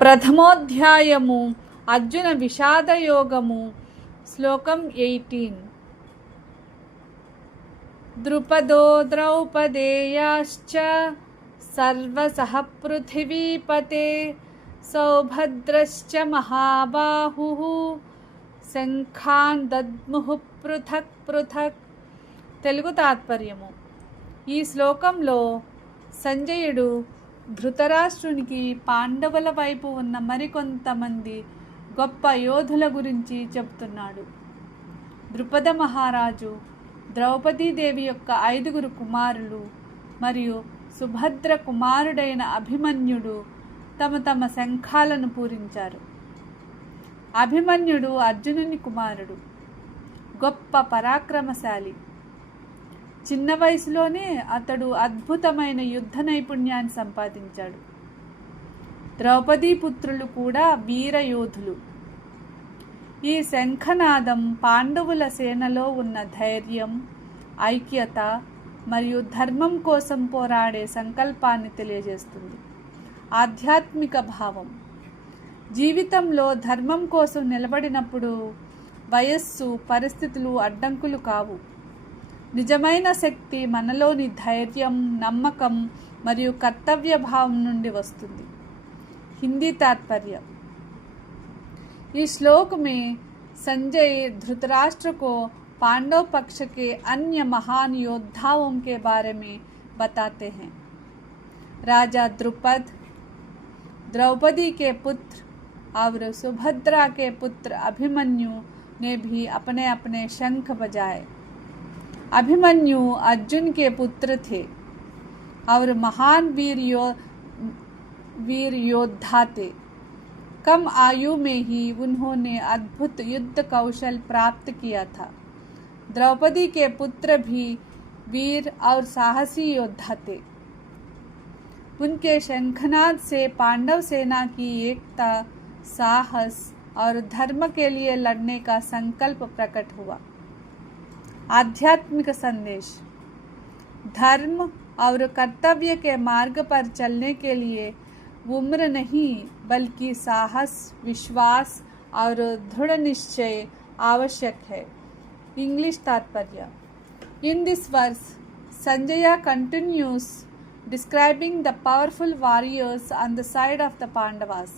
ప్రథమోధ్యాయము అర్జున విషాదయోగము. శ్లోకం 18. ద్రుపదో ద్రౌపదేయాశ్చ సర్వసః పృథివీపతే సౌభద్రశ్చ మహాబాహుః శంఖాన్ దద్ముః పృథక్ పృథక్. తెలుగు తాత్పర్యము. ఈ శ్లోకంలో సంజయుడు ధృతరాష్ట్రునికి పాండవుల వైపు ఉన్న మరికొంతమంది గొప్ప యోధుల గురించి చెబుతున్నాడు. ద్రుపద మహారాజు, ద్రౌపదీదేవి యొక్క 5 కుమారులు మరియు సుభద్ర కుమారుడైన అభిమన్యుడు తమ తమ శంఖాలను పూరించారు. అభిమన్యుడు అర్జునుని కుమారుడు, గొప్ప పరాక్రమశాలి. చిన్న వయసులోనే అతడు అద్భుతమైన యుద్ధ నైపుణ్యాన్ని సంపాదించాడు. ద్రౌపదీ పుత్రులు కూడా వీరయోధులు. ఈ శంఖనాదం పాండవుల సేనలో ఉన్న ధైర్యం, ఐక్యత మరియు ధర్మం కోసం పోరాడే సంకల్పాన్ని తెలియజేస్తుంది. ఆధ్యాత్మిక భావం. జీవితంలో ధర్మం కోసం నిలబడినప్పుడు వయస్సు, పరిస్థితులు అడ్డంకులు కావు. నిజమైన శక్తి మనలోని ధైర్యం, నమ్మకం మరియు కర్తవ్య భావం నుండి వస్తుంది. హిందీ तात्पर्य. इस श्लोक में संजय धृतराष्ट्र को पांडव पक्ष के अन्य महान योद्धाओं के बारे में बताते हैं. राजा द्रुपद, द्रौपदी के पुत्र और सुभद्रा के पुत्र अभिमन्यु ने भी अपने अपने शंख बजाए. अभिमन्यु अर्जुन के पुत्र थे और महान वीर योद्धा थे. कम आयु में ही उन्होंने अद्भुत युद्ध कौशल प्राप्त किया था. द्रौपदी के पुत्र भी वीर और साहसी योद्धा थे. उनके शंखनाद से पांडव सेना की एकता, साहस और धर्म के लिए लड़ने का संकल्प प्रकट हुआ. आध्यात्मिक संदेश. धर्म और कर्तव्य के मार्ग पर चलने के लिए उम्र नहीं बल्कि साहस, विश्वास और दृढ़ निश्चय आवश्यक है. इंग्लिश तात्पर्य. In this verse, Sanjaya continues describing the powerful warriors on the side of the Pandavas.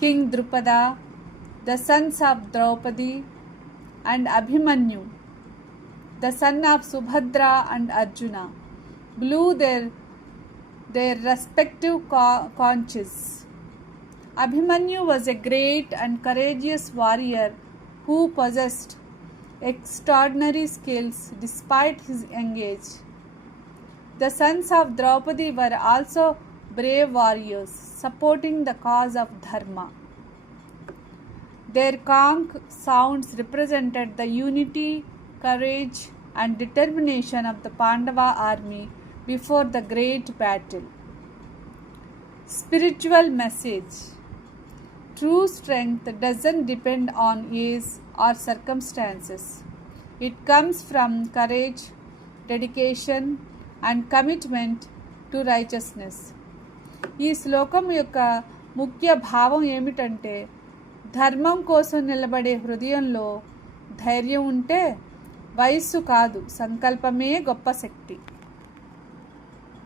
King Drupada, the sons of Draupadi, and Abhimanyu, the son of Subhadra and Arjuna, blew their respective conches. Abhimanyu was a great and courageous warrior who possessed extraordinary skills despite his young age. The sons of Draupadi were also brave warriors supporting the cause of Dharma. Their conch sounds represented the unity, courage, and determination of the Pandava army before the great battle. Spiritual message. True strength doesn't depend on age or circumstances. It comes from courage, dedication, and commitment to righteousness. ఈ శ్లోకం యొక్క ముఖ్య భావం ఏమిటంటే, ధర్మం కోసం నిలబడే హృదయంలో ధైర్యం ఉంటే వయస్సు కాదు, సంకల్పమే గొప్ప శక్తి.